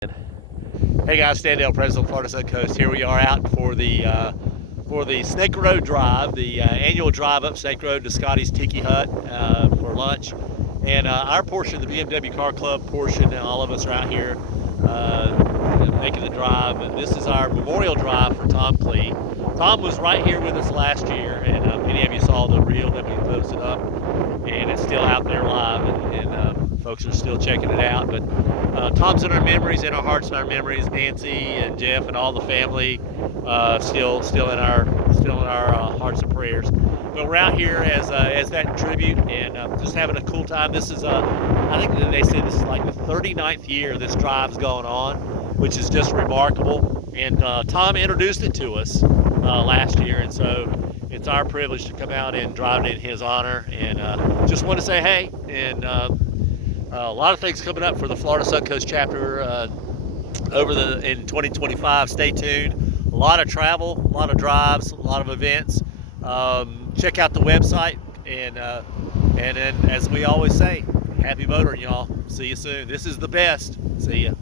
Hey guys, Stan Dale, President of Florida Sun Coast. Here we are out for the Snake Road Drive, the annual drive up Snake Road to Scotty's Tiki Hut for lunch. And our portion, the BMW Car Club portion, all of us are out here making the drive. And this is our memorial drive for Tom Klee. Tom was right here with us last year, and many of you saw the reel that we posted up, and it's still out there live, and folks are still checking it out. But Tom's in our memories, in our hearts and our memories. Nancy and Jeff and all the family still in our hearts and prayers. But we're out here as that tribute and just having a cool time. This is I think that they say this is like the 39th year this drive's going on, which is just remarkable. And Tom introduced it to us last year, and so it's our privilege to come out and drive it in his honor. And just want to say hey, and a lot of things coming up for the Florida Sun Coast chapter in 2025. Stay tuned. A lot of travel, a lot of drives, a lot of events. Check out the website, and then, as we always say, happy motoring, y'all. See you soon. This is the best. See ya.